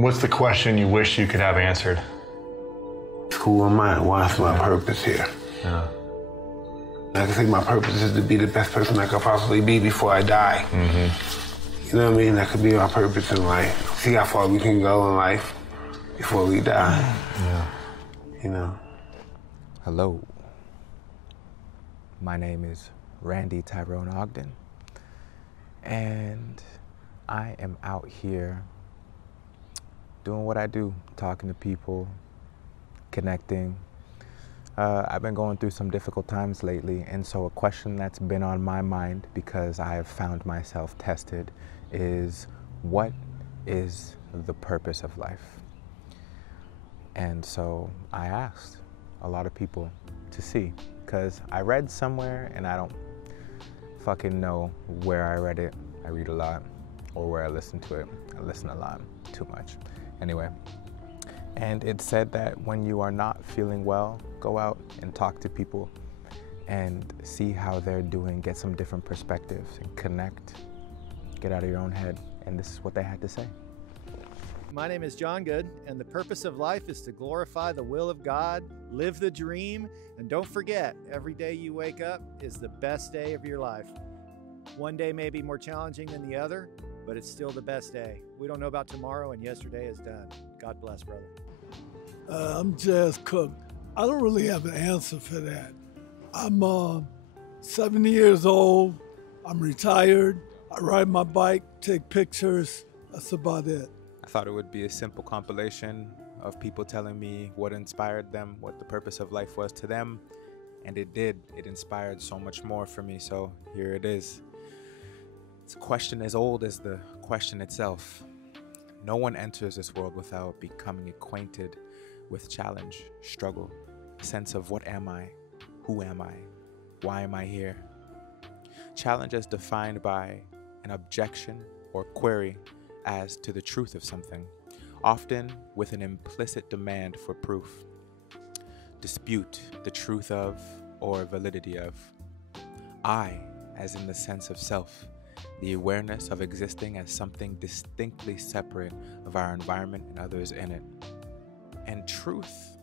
What's the question you wish you could have answered? Who am I? What's my purpose here? Yeah. I think my purpose is to be the best person I could possibly be before I die. Mm-hmm. You know what I mean? That could be my purpose in life. See how far we can go in life before we die. Yeah. You know? Hello. My name is Randy Tyrone Ogden, and I am out here doing what I do, talking to people, connecting. I've been going through some difficult times lately, and so a question that's been on my mind because I have found myself tested is, what is the purpose of life? And so I asked a lot of people to see, because I read somewhere and I don't fucking know where I read it. I read a lot, or where I listen to it. I listen a lot, too much. Anyway, and it said that when you are not feeling well, go out and talk to people and see how they're doing, get some different perspectives and connect, get out of your own head. And this is what they had to say. My name is John Good, and the purpose of life is to glorify the will of God, live the dream, and don't forget, every day you wake up is the best day of your life. One day may be more challenging than the other, but it's still the best day. We don't know about tomorrow, and yesterday is done. God bless, brother. I'm Jazz Cook. I don't really have an answer for that. I'm 70 years old. I'm retired. I ride my bike, take pictures. That's about it. I thought it would be a simple compilation of people telling me what inspired them, what the purpose of life was to them, and it did. It inspired so much more for me, so here it is. It's a question as old as the question itself. No one enters this world without becoming acquainted with challenge, struggle, a sense of what am I, who am I, why am I here? Challenge is defined by an objection or query as to the truth of something, often with an implicit demand for proof. Dispute the truth of or validity of. I, as in the sense of self, the awareness of existing as something distinctly separate of our environment and others in it. And truth,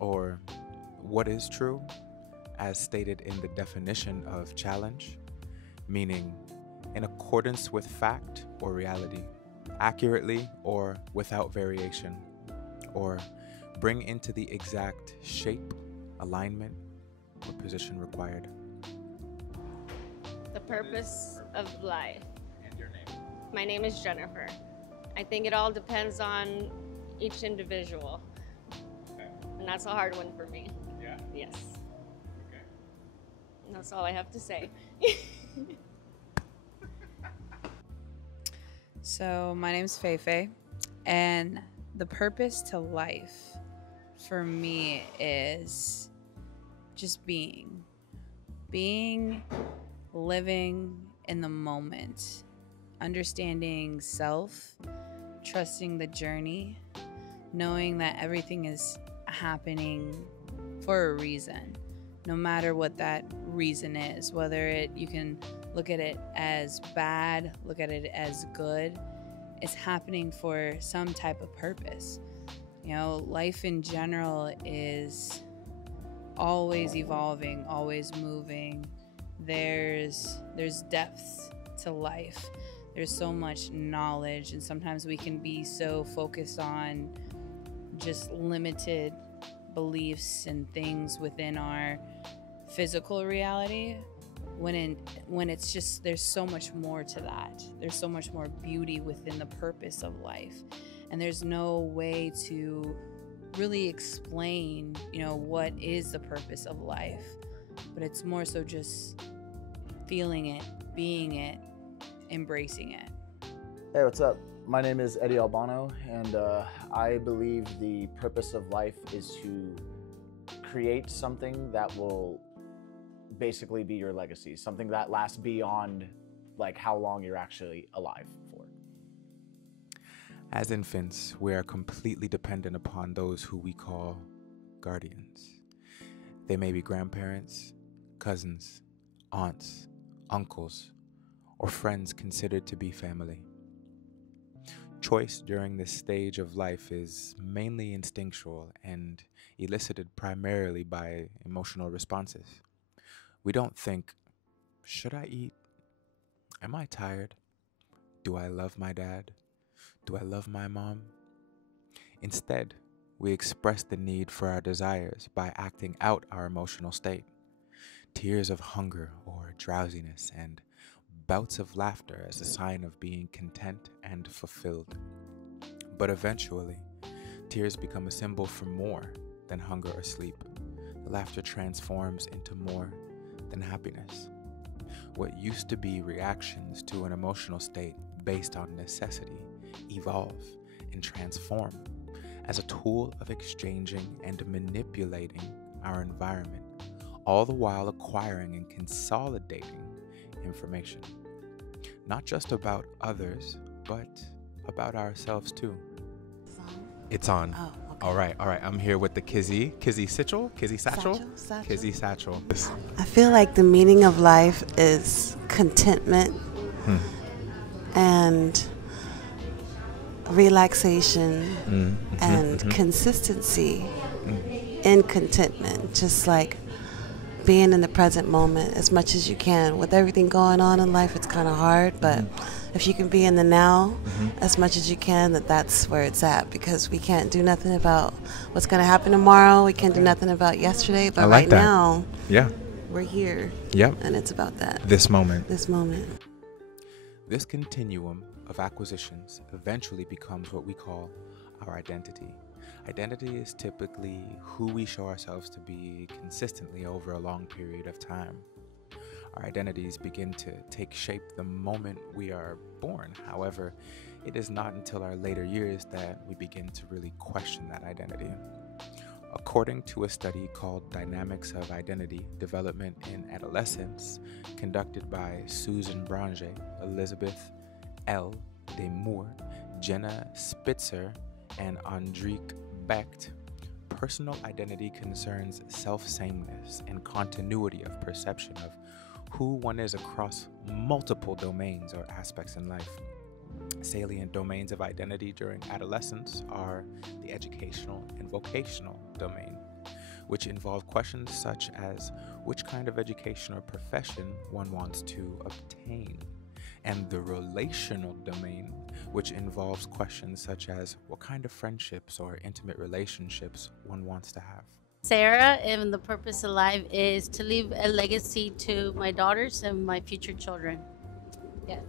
or what is true, as stated in the definition of challenge, meaning in accordance with fact or reality, accurately or without variation, or bring into the exact shape, alignment, or position required. The purpose of life. And your name? My name is Jennifer. I think it all depends on each individual. Okay. And that's a hard one for me. Yeah? Yes. Okay. And that's all I have to say. So my name's Feifei, and the purpose to life for me is just being, living in the moment, understanding self, trusting the journey, knowing that everything is happening for a reason, no matter what that reason is, whether you can look at it as bad, look at it as good. It's happening for some type of purpose. You know, life in general is always evolving, always moving. There's depths to life. There's so much knowledge, and sometimes we can be so focused on just limited beliefs and things within our physical reality, when it's just, there's so much more to that. There's so much more beauty within the purpose of life, and there's no way to really explain, what is the purpose of life, but it's more so just feeling it, being it, embracing it. Hey, what's up? My name is Eddie Albano, and I believe the purpose of life is to create something that will basically be your legacy, something that lasts beyond like how long you're actually alive for. As infants, we are completely dependent upon those who we call guardians. They may be grandparents, cousins, aunts, uncles, or friends considered to be family. Choice during this stage of life is mainly instinctual and elicited primarily by emotional responses. We don't think, should I eat? Am I tired? Do I love my dad? Do I love my mom? Instead, we express the need for our desires by acting out our emotional state. Tears of hunger or drowsiness and bouts of laughter as a sign of being content and fulfilled. But eventually, tears become a symbol for more than hunger or sleep. The laughter transforms into more than happiness. What used to be reactions to an emotional state based on necessity evolve and transform as a tool of exchanging and manipulating our environment, all the while acquiring and consolidating information, not just about others, but about ourselves too. It's on. Oh, okay. All right. I'm here with the Kizzy Satchel? Satchel. Kizzy Satchel. I feel like the meaning of life is contentment and relaxation and consistency in contentment. Just like being in the present moment as much as you can. With everything going on in life, it's kind of hard, but if you can be in the now as much as you can, that's where it's at, because we can't do nothing about what's going to happen tomorrow. We can't do nothing about yesterday, but right now, we're here. Yep. And it's about that. This moment. This continuum of acquisitions eventually becomes what we call our identity. Identity is typically who we show ourselves to be consistently over a long period of time. Our identities begin to take shape the moment we are born. However, it is not until our later years that we begin to really question that identity. According to a study called Dynamics of Identity Development in Adolescence, conducted by Susan Branger, Elizabeth L. Demour, Jenna Spitzer, and Andrique Becht, personal identity concerns self-sameness and continuity of perception of who one is across multiple domains or aspects in life. Salient domains of identity during adolescence are the educational and vocational domain, which involve questions such as which kind of education or profession one wants to obtain, and the relational domain, which involves questions such as what kind of friendships or intimate relationships one wants to have. Sarah, and the purpose of life is to leave a legacy to my daughters and my future children. Yeah.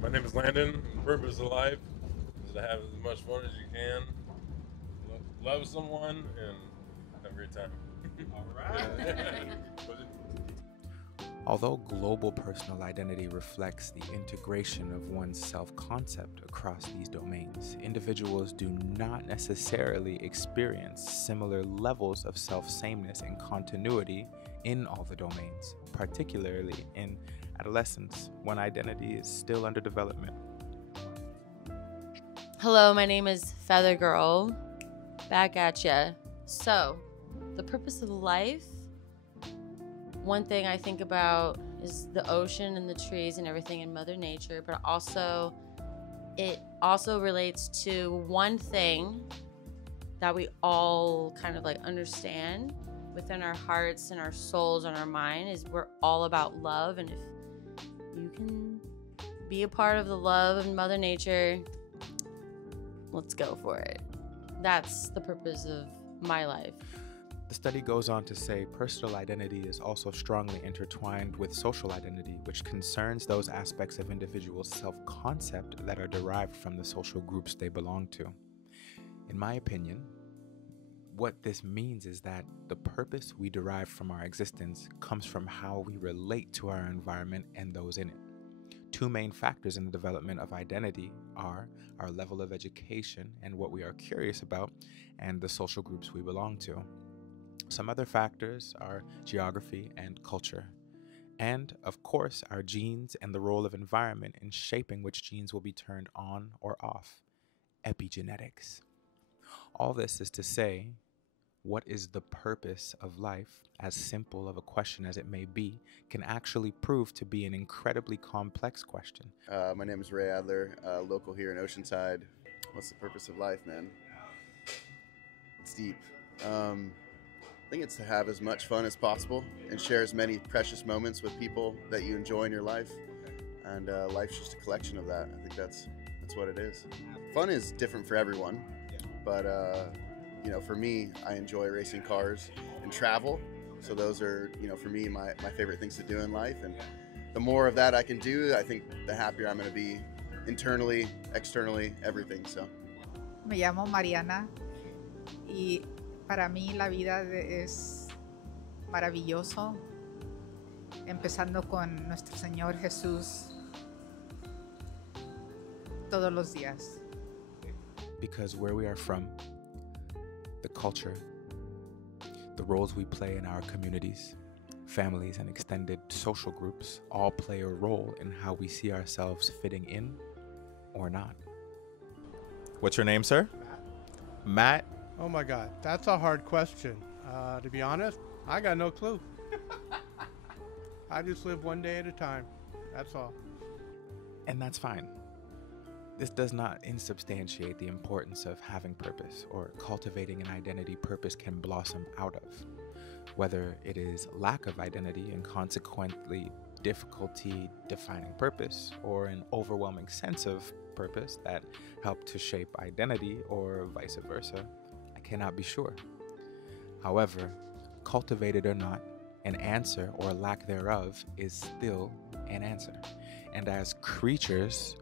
My name is Landon. The purpose of life is to have as much fun as you can, love someone, and have a great time. All right. Although global personal identity reflects the integration of one's self-concept across these domains, individuals do not necessarily experience similar levels of self-sameness and continuity in all the domains, particularly in adolescence, when identity is still under development. Hello, my name is Feather Girl. Back at ya. So, the purpose of life, one thing I think about is the ocean and the trees and everything in Mother Nature, but it also relates to one thing that we all kind of like understand within our hearts and our souls and our mind is we're all about love. And if you can be a part of the love of Mother Nature, let's go for it. That's the purpose of my life. The study goes on to say personal identity is also strongly intertwined with social identity, which concerns those aspects of individuals' self-concept that are derived from the social groups they belong to. In my opinion, what this means is that the purpose we derive from our existence comes from how we relate to our environment and those in it. Two main factors in the development of identity are our level of education and what we are curious about, and the social groups we belong to. Some other factors are geography and culture, and of course our genes and the role of environment in shaping which genes will be turned on or off, epigenetics. All this is to say, what is the purpose of life, as simple of a question as it may be, can actually prove to be an incredibly complex question. My name is Ray Adler, local here in Oceanside. What's the purpose of life, man? It's deep. I think it's to have as much fun as possible and share as many precious moments with people that you enjoy in your life. And life's just a collection of that. I think that's what it is. Fun is different for everyone, but you know, for me, I enjoy racing cars and travel. So those are, you know, for me, my favorite things to do in life. And the more of that I can do, I think the happier I'm going to be internally, externally, everything. So. Me llamo Mariana y para mí la vida es maravilloso, empezando con nuestro Señor Jesús todos los días. Because where we are from, the culture, the roles we play in our communities, families, and extended social groups all play a role in how we see ourselves fitting in or not. What's your name, sir? Matt? Oh my God, that's a hard question. To be honest, I got no clue. I just live one day at a time, that's all. And that's fine. This does not insubstantiate the importance of having purpose or cultivating an identity purpose can blossom out of. Whether it is lack of identity and consequently difficulty defining purpose, or an overwhelming sense of purpose that helped to shape identity, or vice versa, I cannot be sure. However, cultivated or not, an answer or lack thereof is still an answer. And as creatures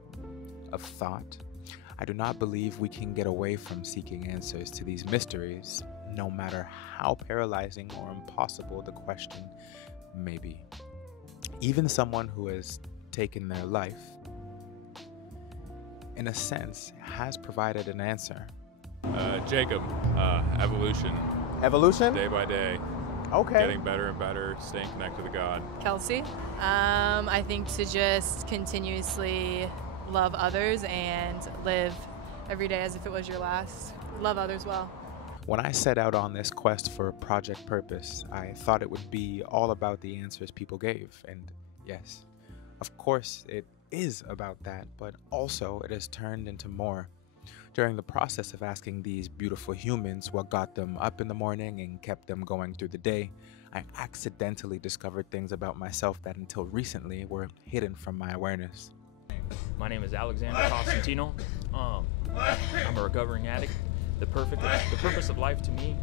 of thought, I do not believe we can get away from seeking answers to these mysteries, no matter how paralyzing or impossible the question may be. Even someone who has taken their life, in a sense, has provided an answer. Jacob, evolution. Evolution? Day by day. Okay. Getting better and better, staying connected to God. Kelsey, I think to just continuously love others and live every day as if it was your last. Love others well. When I set out on this quest for Project Purpose, I thought it would be all about the answers people gave. And yes, of course it is about that, but also it has turned into more. During the process of asking these beautiful humans what got them up in the morning and kept them going through the day, I accidentally discovered things about myself that until recently were hidden from my awareness. My name is Alexander Costantino. I'm a recovering addict. The purpose of life to me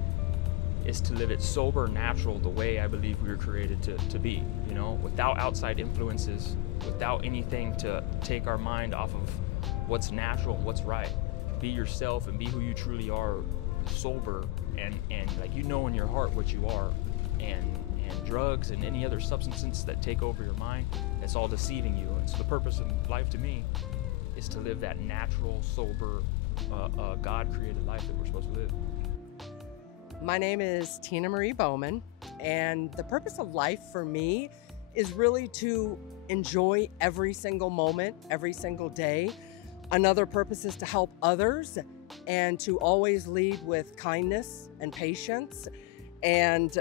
is to live it sober, natural, the way I believe we were created to be, you know, without outside influences, without anything to take our mind off of what's natural and what's right. Be yourself and be who you truly are, sober, and like, you know in your heart what you are, and drugs and any other substances that take over your mind, it's all deceiving you. And so the purpose of life to me is to live that natural, sober, God-created life that we're supposed to live. My name is Tina Marie Bowman, and the purpose of life for me is really to enjoy every single moment, every single day. Another purpose is to help others and to always lead with kindness and patience and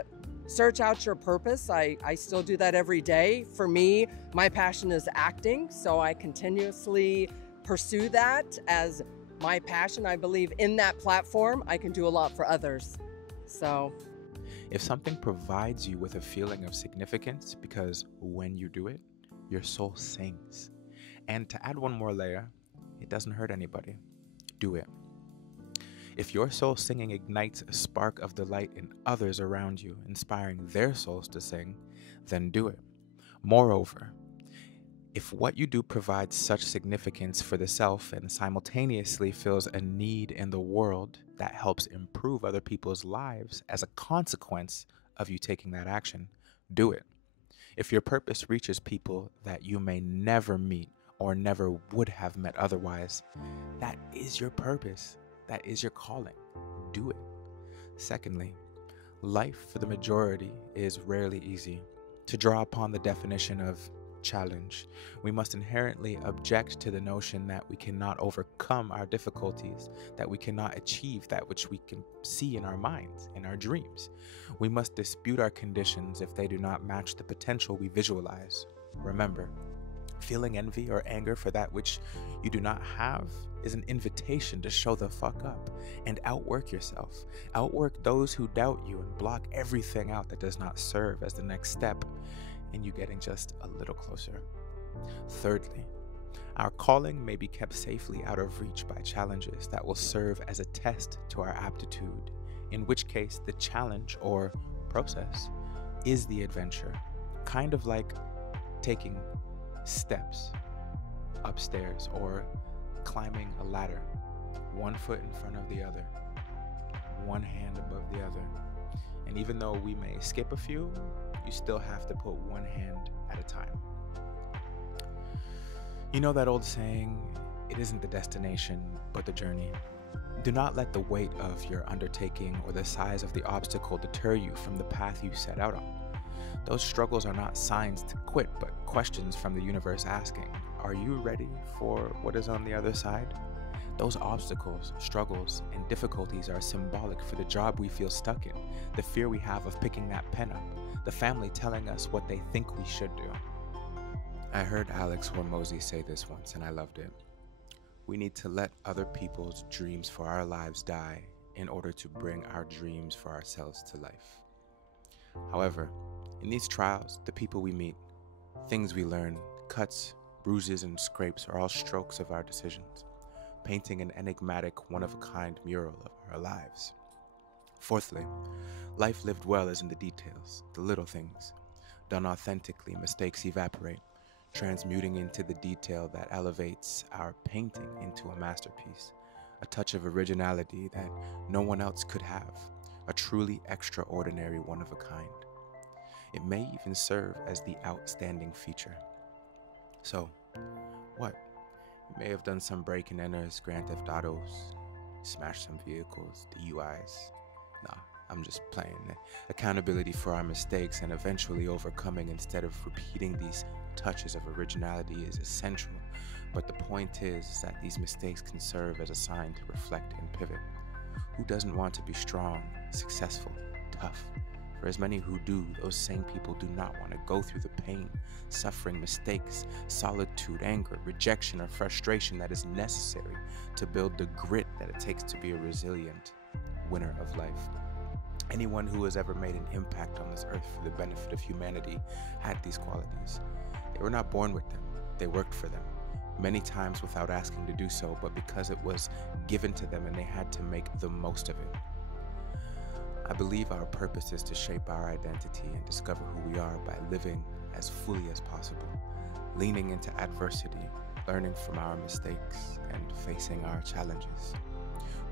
search out your purpose. I still do that every day. For me, my passion is acting, so I continuously pursue that as my passion. I believe in that platform, I can do a lot for others. So, if something provides you with a feeling of significance, because when you do it, your soul sings. And to add one more layer, it doesn't hurt anybody. Do it. If your soul singing ignites a spark of delight in others around you, inspiring their souls to sing, then do it. Moreover, if what you do provides such significance for the self and simultaneously fills a need in the world that helps improve other people's lives as a consequence of you taking that action, do it. If your purpose reaches people that you may never meet or never would have met otherwise, that is your purpose. That is your calling. Do it. Secondly, life for the majority is rarely easy. To draw upon the definition of challenge. We must inherently object to the notion that we cannot overcome our difficulties, that we cannot achieve that which we can see in our minds, in our dreams. We must dispute our conditions if they do not match the potential we visualize. Remember, feeling envy or anger for that which you do not have is an invitation to show the fuck up and outwork yourself. Outwork those who doubt you and block everything out that does not serve as the next step in you getting just a little closer. Thirdly, our calling may be kept safely out of reach by challenges that will serve as a test to our aptitude, in which case the challenge or process is the adventure, kind of like taking steps upstairs or climbing a ladder, one foot in front of the other, one hand above the other. And even though we may skip a few, you still have to put one hand at a time. You know that old saying, it isn't the destination, but the journey. Do not let the weight of your undertaking or the size of the obstacle deter you from the path you set out on. Those struggles are not signs to quit, but questions from the universe asking, are you ready for what is on the other side? Those obstacles, struggles, and difficulties are symbolic for the job we feel stuck in, the fear we have of picking that pen up, the family telling us what they think we should do. I heard Alex Hormozy say this once, and I loved it. We need to let other people's dreams for our lives die in order to bring our dreams for ourselves to life. However, in these trials, the people we meet, things we learn, cuts, bruises, and scrapes are all strokes of our decisions, painting an enigmatic, one-of-a-kind mural of our lives. Fourthly, life lived well is in the details, the little things. Done authentically, mistakes evaporate, transmuting into the detail that elevates our painting into a masterpiece, a touch of originality that no one else could have, a truly extraordinary one-of-a-kind. It may even serve as the outstanding feature. So, what? You may have done some break and enters, Grand Theft Autos, smashed some vehicles, DUIs. Nah, I'm just playing. Accountability for our mistakes and eventually overcoming instead of repeating these touches of originality is essential. But the point is that these mistakes can serve as a sign to reflect and pivot. Who doesn't want to be strong, successful, tough? For as many who do, those same people do not want to go through the pain, suffering, mistakes, solitude, anger, rejection, or frustration that is necessary to build the grit that it takes to be a resilient winner of life. Anyone who has ever made an impact on this earth for the benefit of humanity had these qualities. They were not born with them, they worked for them, many times without asking to do so, but because it was given to them and they had to make the most of it. I believe our purpose is to shape our identity and discover who we are by living as fully as possible, leaning into adversity, learning from our mistakes, and facing our challenges.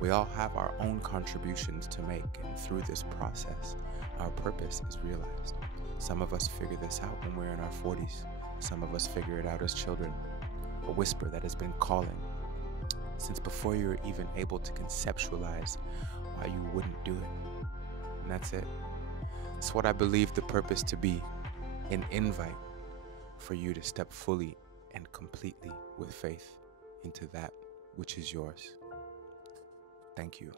We all have our own contributions to make, and through this process, our purpose is realized. Some of us figure this out when we're in our 40s. Some of us figure it out as children. A whisper that has been calling since before you were even able to conceptualize why you wouldn't do it. And that's it. It's what I believe the purpose to be, an invite for you to step fully and completely with faith into that which is yours. Thank you.